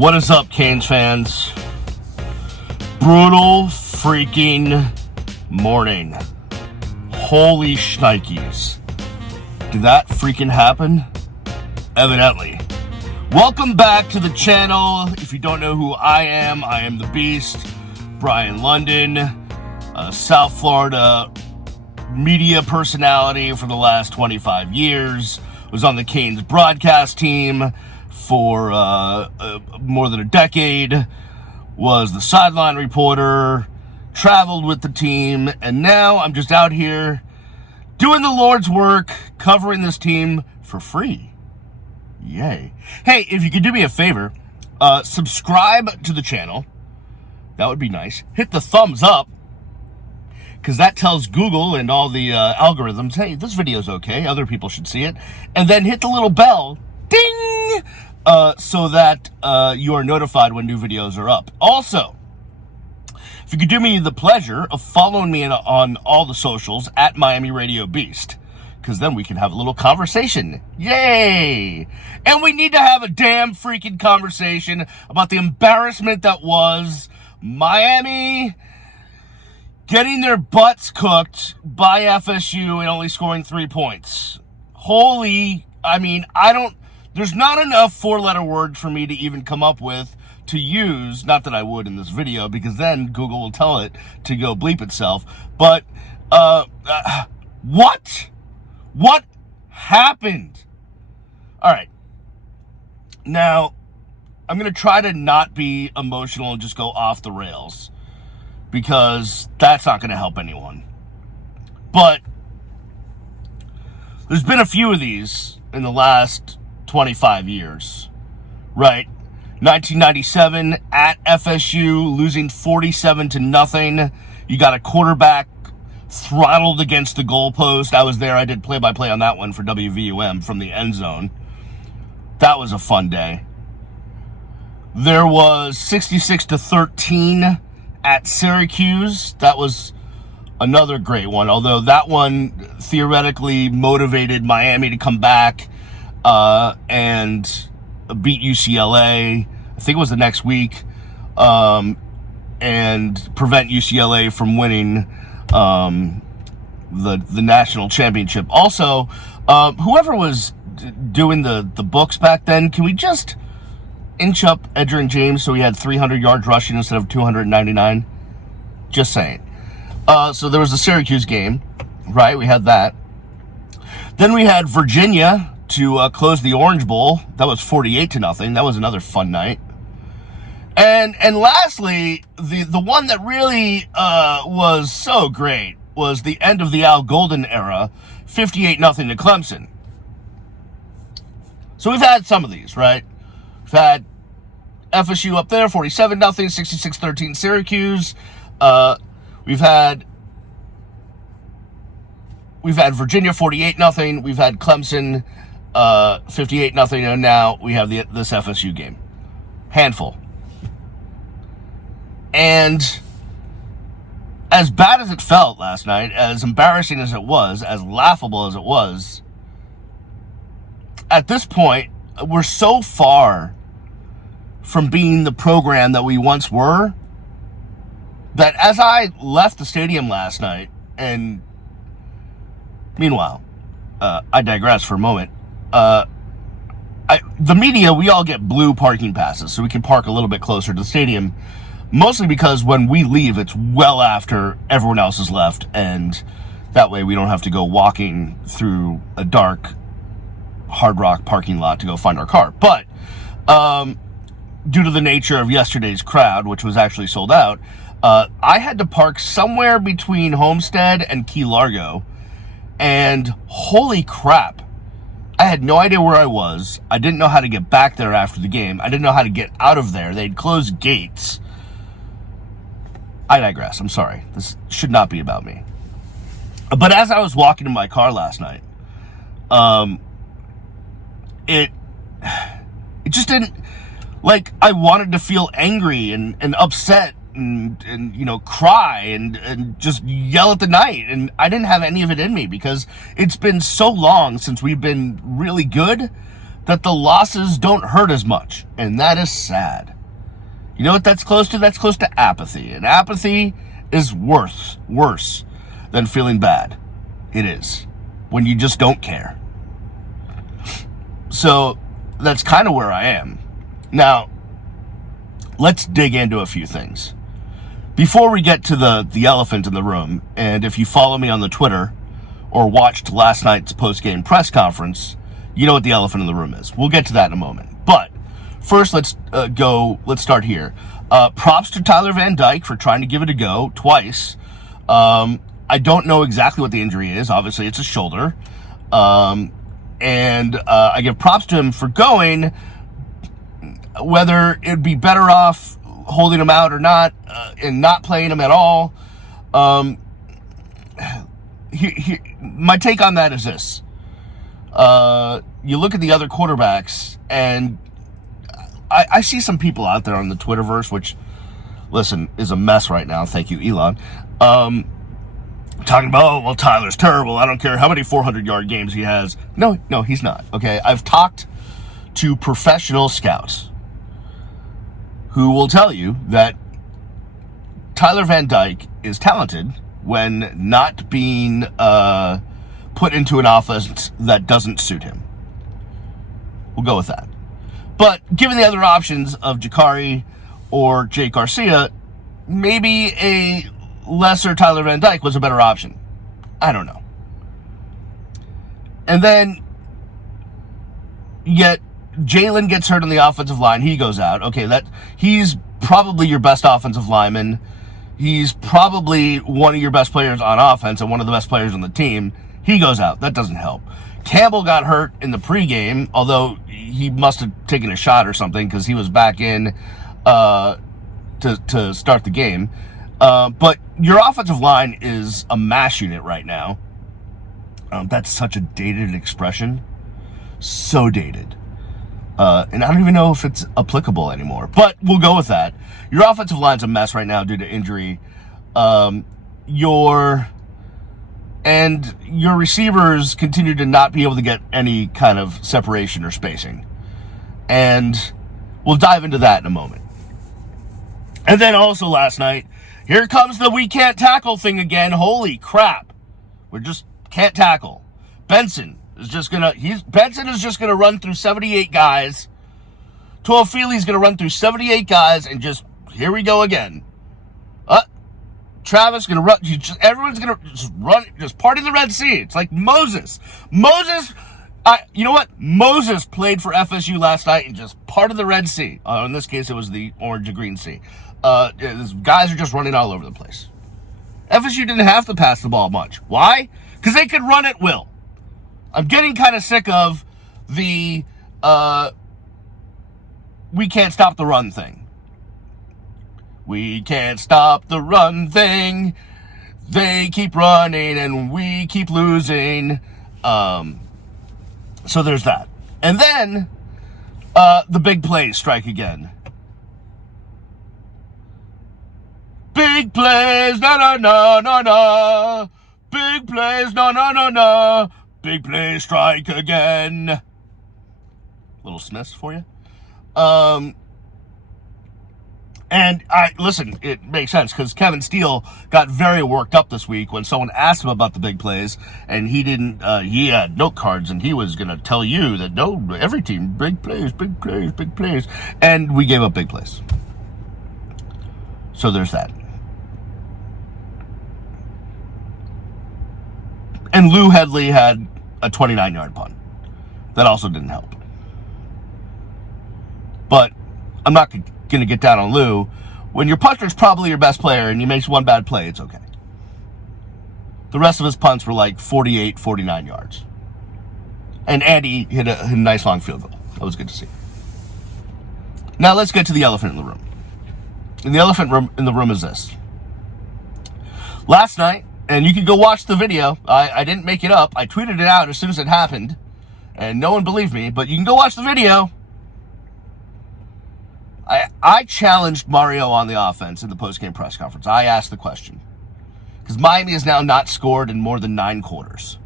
What is up, Canes fans? Brutal freaking morning. Holy shnikes. Did that freaking happen? Evidently. Welcome back to the channel. If you don't know who I am the Beast, Brian London, South Florida media personality for the last 25 years. Was on the Canes broadcast team for more than a decade, was the sideline reporter, traveled with the team, and now I'm just out here doing the Lord's work, covering this team for free. Yay. Hey, if you could do me a favor, subscribe to the channel. That would be nice. Hit the thumbs up, because that tells Google and all the algorithms, hey, this video's okay, other people should see it. And then hit the little bell, ding, so that you are notified when new videos are up. Also, if you could do me the pleasure of following me on all the socials at Miami Radio Beast, because then we can have a little conversation. Yay! And we need to have a damn freaking conversation about the embarrassment that was Miami getting their butts cooked by FSU and only scoring 3 points. There's not enough four-letter words for me to even come up with to use, not that I would in this video, because then Google will tell it to go bleep itself, but, what? What happened? Alright. Now, I'm gonna try to not be emotional and just go off the rails, because that's not going to help anyone. But there's been a few of these in the last 25 years, right? 1997 at FSU, losing 47-0. You got a quarterback throttled against the goalpost. I was there. I did play-by-play on that one for WVUM from the end zone. That was a fun day. There was 66-13 at Syracuse. That was another great one, although that one theoretically motivated Miami to come back and beat UCLA. I think it was the next week, and prevent UCLA from winning the national championship. Also, whoever was doing the books back then, can we just inch up Edgerrin James so he had 300 yards rushing instead of 299? Just saying. So there was the Syracuse game, right? We had that. Then we had Virginia to close the Orange Bowl. That was 48-0. That was another fun night. And lastly, the one that really was so great was the end of the Al Golden era, 58-0 to Clemson. So we've had some of these, right? We've had FSU up there, 47-0, 66-13 Syracuse. We've had Virginia 48-0. We've had Clemson 58-0, and now we have this FSU game. Handful. And as bad as it felt last night, as embarrassing as it was, as laughable as it was, at this point, we're so far from being the program that we once were, that as I left the stadium last night, and meanwhile, I digress for a moment, the media, we all get blue parking passes, so we can park a little bit closer to the stadium, mostly because when we leave, it's well after everyone else has left, and that way we don't have to go walking through a dark Hard Rock parking lot to go find our car. But, due to the nature of yesterday's crowd, which was actually sold out, I had to park somewhere between Homestead and Key Largo, and holy crap, I had no idea where I was. I didn't know how to get back there after the game. I didn't know how to get out of there. They'd closed gates. I digress. I'm sorry. This should not be about me. But as I was walking to my car last night, it just didn't, like, I wanted to feel angry and upset and you know, cry and just yell at the night, and I didn't have any of it in me because it's been so long since we've been really good that the losses don't hurt as much, and that is sad. You know what that's close to? That's close to apathy, and apathy is worse than feeling bad. It is, when you just don't care. So that's kind of where I am. Now, let's dig into a few things. Before we get to the elephant in the room, and if you follow me on the Twitter or watched last night's post-game press conference, you know what the elephant in the room is. We'll get to that in a moment. But first, let's start here. Props to Tyler Van Dyke for trying to give it a go twice. I don't know exactly what the injury is. Obviously, it's a shoulder. And I give props to him for going. Whether it'd be better off holding him out or not, and not playing him at all. My take on that is this. You look at the other quarterbacks, and I see some people out there on the Twitterverse, which, listen, is a mess right now. Thank you, Elon. Talking about, oh, well, Tyler's terrible. I don't care how many 400-yard games he has. No, he's not. Okay, I've talked to professional scouts who will tell you that Tyler Van Dyke is talented when not being put into an offense that doesn't suit him. We'll go with that. But given the other options of Jakari or Jake Garcia, maybe a lesser Tyler Van Dyke was a better option. I don't know. And then yet Jalen gets hurt on the offensive line. He goes out. Okay, he's probably your best offensive lineman. He's probably one of your best players on offense and one of the best players on the team. He goes out. That doesn't help. Campbell got hurt in the pregame, although he must have taken a shot or something because he was back in to start the game. But your offensive line is a mash unit right now. That's such a dated expression. So dated. And I don't even know if it's applicable anymore. But we'll go with that. Your offensive line's a mess right now due to injury. Your receivers continue to not be able to get any kind of separation or spacing. And we'll dive into that in a moment. And then also last night, here comes the we can't tackle thing again. Holy crap. We just can't tackle. Benson is just gonna run through 78 guys. Toafili's gonna run through 78 guys and just, here we go again. Travis gonna run. Everyone's gonna just run. Just party the Red Sea. It's like Moses. You know what? Moses played for FSU last night and just parted the Red Sea. In this case, it was the orange and green sea. Guys are just running all over the place. FSU didn't have to pass the ball much. Why? Because they could run at will. I'm getting kind of sick of the we can't stop the run thing. We can't stop the run thing. They keep running and we keep losing. So there's that. And then the big plays strike again. Big plays, no. Big plays, no. Big plays strike again. Little Smiths for you. And listen, it makes sense because Kevin Steele got very worked up this week when someone asked him about the big plays, and he didn't. He had note cards, and he was going to tell you that no, every team big plays, and we gave up big plays. So there's that. And Lou Headley had a 29-yard punt. That also didn't help. But I'm not going to get down on Lou. When your punter's probably your best player and he makes one bad play, it's okay. The rest of his punts were like 48, 49 yards. And Andy hit a nice long field goal. That was good to see. Now let's get to the elephant in the room. And the elephant in the room is this. Last night, and you can go watch the video. I didn't make it up. I tweeted it out as soon as it happened. And no one believed me, but you can go watch the video. I challenged Mario on the offense in the postgame press conference. I asked the question. Because Miami has now not scored in more than 9 quarters.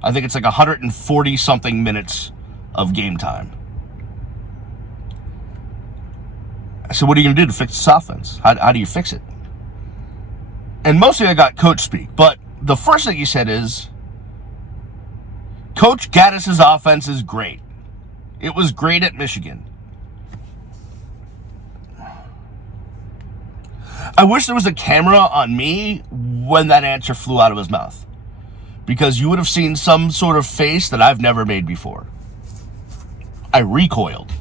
I think it's like 140-something minutes of game time. I said, what are you going to do to fix this offense? How do you fix it? And mostly I got coach speak, but the first thing he said is, Coach Gaddis' offense is great. It was great at Michigan. I wish there was a camera on me when that answer flew out of his mouth, because you would have seen some sort of face that I've never made before. I recoiled.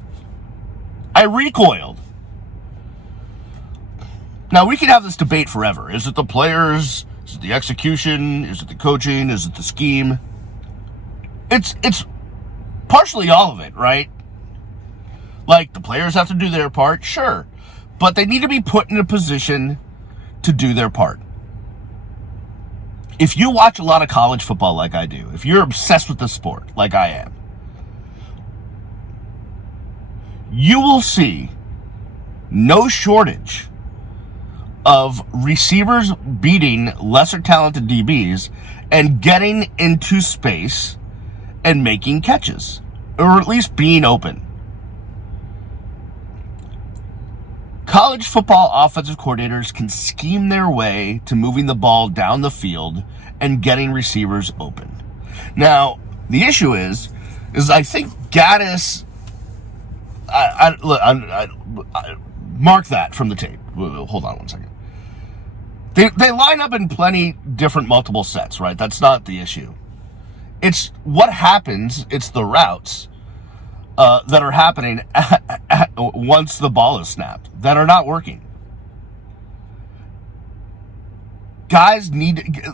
Now, we can have this debate forever. Is it the players? Is it the execution? Is it the coaching? Is it the scheme? It's partially all of it, right? Like, the players have to do their part, sure. But they need to be put in a position to do their part. If you watch a lot of college football like I do, if you're obsessed with the sport like I am, you will see no shortage of receivers beating lesser talented DBs and getting into space and making catches, or at least being open. College football offensive coordinators can scheme their way to moving the ball down the field and getting receivers open. Now, the issue is I think Gaddis, I mark that from the tape. Hold on one second. They line up in plenty different multiple sets, right? That's not the issue. It's what happens, it's the routes that are happening once the ball is snapped that are not working. Guys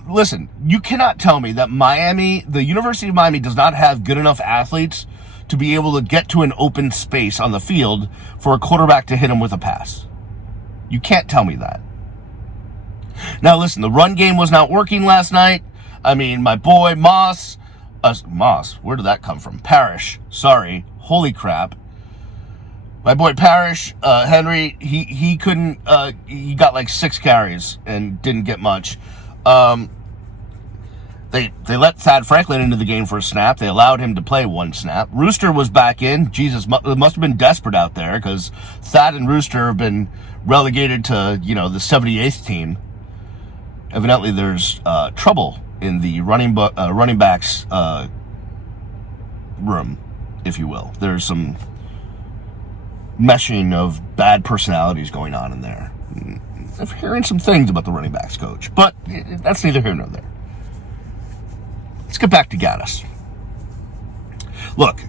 listen, you cannot tell me that the University of Miami does not have good enough athletes to be able to get to an open space on the field for a quarterback to hit him with a pass. You can't tell me that. Now listen, the run game was not working last night. I mean, my boy Moss, where did that come from? Parrish, sorry, holy crap. My boy Parrish, Henry, he couldn't, he got like 6 carries and didn't get much. They let Thad Franklin into the game for a snap. They allowed him to play 1 snap. Rooster was back in. Jesus, it must have been desperate out there, because Thad and Rooster have been relegated to, the 78th team. Evidently, there's trouble in the running backs room, if you will. There's some meshing of bad personalities going on in there. I'm hearing some things about the running backs coach, but that's neither here nor there. Let's get back to Gaddis. Look,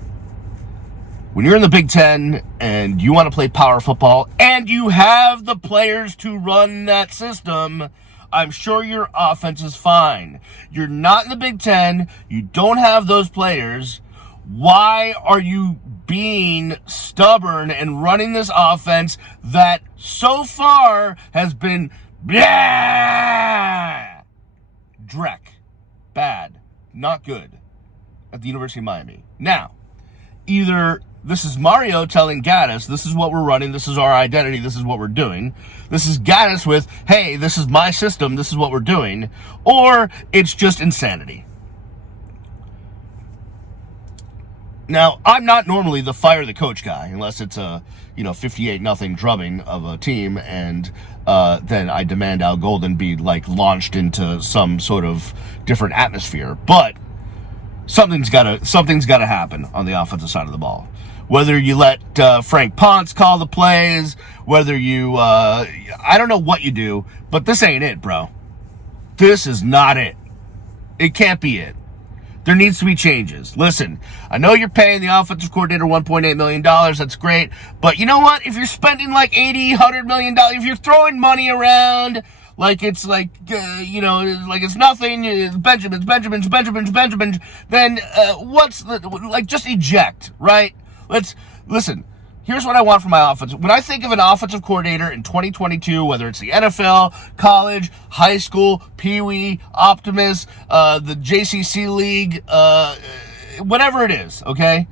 when you're in the Big Ten and you want to play power football and you have the players to run that system, I'm sure your offense is fine. You're not in the Big Ten. You don't have those players. Why are you being stubborn and running this offense that so far has been Dreck, bad, not good at the University of Miami? Now, either this is Mario telling Gaddis, this is what we're running, this is our identity, this is what we're doing. This is Gaddis with, hey, this is my system, this is what we're doing. Or it's just insanity. Now, I'm not normally the fire the coach guy, unless it's a 58-0 drubbing of a team, and then I demand Al Golden be launched into some sort of different atmosphere. But something's got to happen on the offensive side of the ball. Whether you let Frank Ponce call the plays, whether you I don't know what you do, but this ain't it, bro. This is not it. It can't be it. There needs to be changes. Listen, I know you're paying the offensive coordinator $1.8 million. That's great. But you know what? If you're spending $80-100 million, if you're throwing money around like it's like it's nothing, Benjamins, then just eject, right? Listen. Here's what I want from my offense. When I think of an offensive coordinator in 2022, whether it's the NFL, college, high school, Pee Wee, Optimus, the JCC League, whatever it is, okay?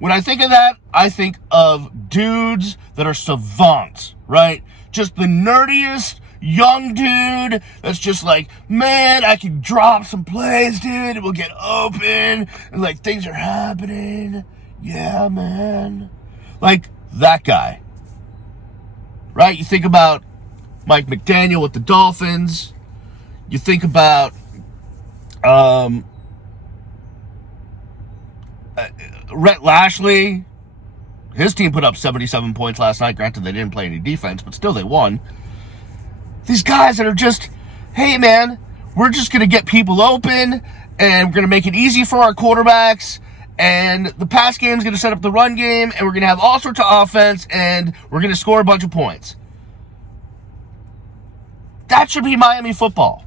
When I think of that, I think of dudes that are savants, right? Just the nerdiest young dude that's just like, man, I can drop some plays, dude, and we'll get open, and things are happening. Yeah, man. Like that guy. Right? You think about Mike McDaniel with the Dolphins. You think about Rhett Lashley. His team put up 77 points last night. Granted, they didn't play any defense, but still they won. These guys that are just, hey, man, we're just going to get people open, and we're going to make it easy for our quarterbacks, and the pass game is going to set up the run game, and we're going to have all sorts of offense, and we're going to score a bunch of points. That should be Miami football.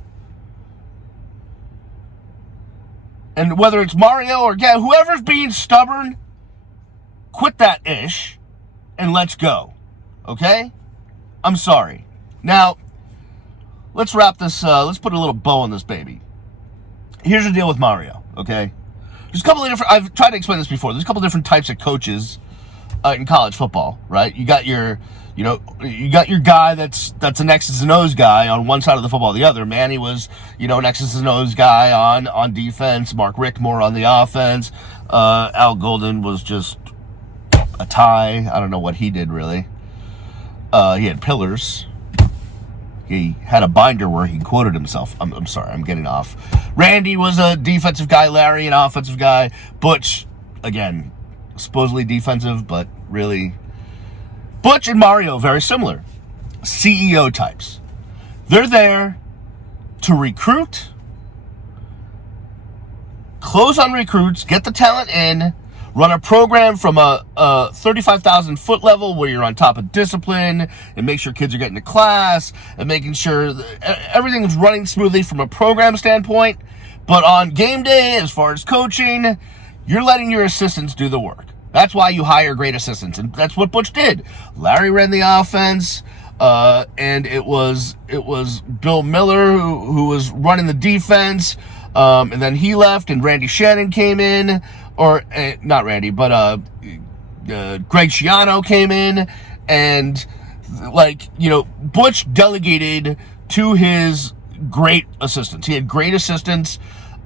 And whether it's Mario or whoever's being stubborn, quit that ish and let's go. Okay? I'm sorry. Now, let's wrap this, let's put a little bow on this baby. Here's the deal with Mario, okay? There's a couple of different, I've tried to explain this before. There's a couple of different types of coaches in college football, right? You got your guy that's an X's and O's guy on one side of the football, the other. Manny was, an X's and O's guy on defense. Mark Richt more on the offense. Al Golden was just a tie. I don't know what he did really. He had pillars. He had a binder where he quoted himself. I'm sorry, I'm getting off. Randy was a defensive guy. Larry, an offensive guy. Butch, again, supposedly defensive, but really... Butch and Mario, very similar. CEO types. They're there to recruit, close on recruits, get the talent in, run a program from a 35,000 foot level where you're on top of discipline and make sure kids are getting to class and making sure everything is running smoothly from a program standpoint. But on game day, as far as coaching, you're letting your assistants do the work. That's why you hire great assistants, and that's what Butch did. Larry ran the offense, and it was Bill Miller who was running the defense, and then he left, and Randy Shannon came in, or not Randy, but Greg Schiano came in, and Butch delegated to his great assistants. He had great assistants,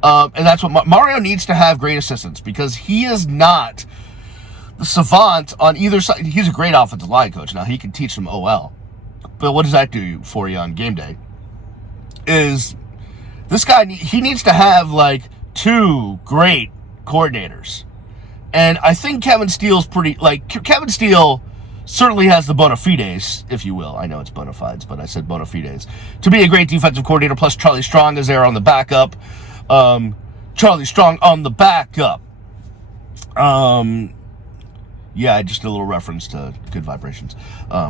and that's what Mario needs to have, great assistants, because he is not the savant on either side. He's a great offensive line coach. Now, he can teach them OL. But what does that do for you on game day? Is this guy, he needs to have, two great coordinators. And I think Kevin Steele's Kevin Steele certainly has the bona fides, if you will. I know it's bona fides, but I said bona fides. To be a great defensive coordinator, plus Charlie Strong is there on the backup. Charlie Strong on the backup. Yeah, I just did a little reference to Good Vibrations,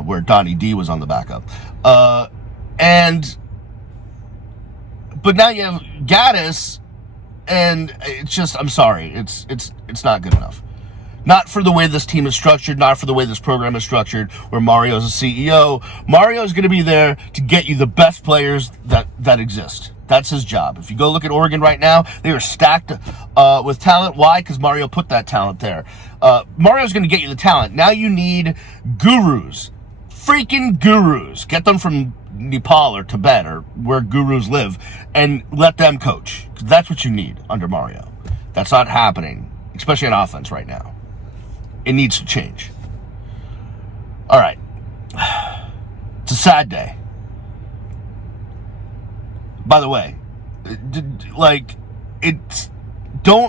where Donnie D was on the backup. But now you have Gaddis, and it's just, I'm sorry, it's not good enough. Not for the way this team is structured, not for the way this program is structured, where Mario's a CEO. Mario's going to be there to get you the best players that exist. That's his job. If you go look at Oregon right now, they are stacked with talent. Why? Because Mario put that talent there. Mario's going to get you the talent. Now you need gurus. Freaking gurus. Get them from Nepal or Tibet or where gurus live and let them coach. That's what you need under Mario. That's not happening, especially on offense right now. It needs to change. All right. It's a sad day. By the way, don't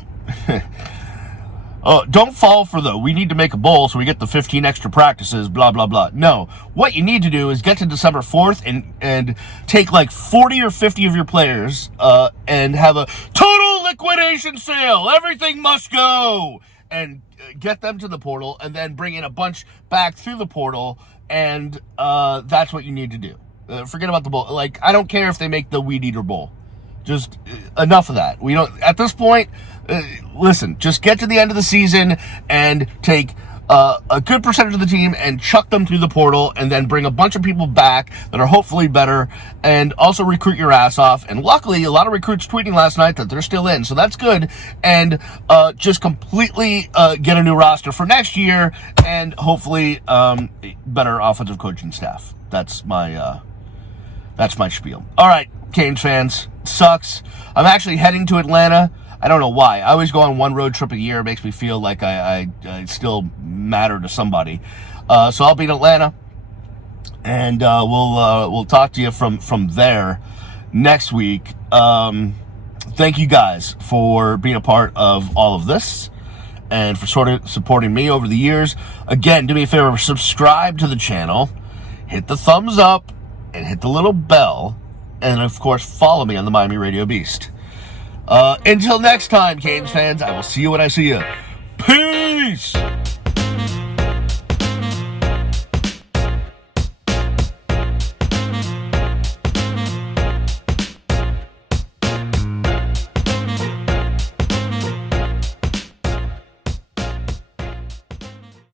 fall for we need to make a bowl so we get the 15 extra practices, blah, blah, blah. No, what you need to do is get to December 4th and take 40 or 50 of your players and have a total liquidation sale. Everything must go. And get them to the portal and then bring in a bunch back through the portal, and that's what you need to do. Forget about the bowl. I don't care if they make the Weed Eater Bowl. Just enough of that. We don't, at this point, listen, just get to the end of the season and take a good percentage of the team and chuck them through the portal, and then bring a bunch of people back that are hopefully better, and also recruit your ass off. And luckily, a lot of recruits tweeting last night that they're still in, so that's good. And just completely get a new roster for next year, and hopefully better offensive coaching staff. That's my spiel. All right, Canes fans, sucks. I'm actually heading to Atlanta. I don't know why. I always go on one road trip a year. It makes me feel like I still matter to somebody. So I'll be in Atlanta, and we'll talk to you from there next week. Thank you guys for being a part of all of this and for sort of supporting me over the years. Again, do me a favor, subscribe to the channel, hit the thumbs up, and hit the little bell, and of course, follow me on the Miami Radio Beast. Until next time, Canes fans, I will see you when I see you. Peace!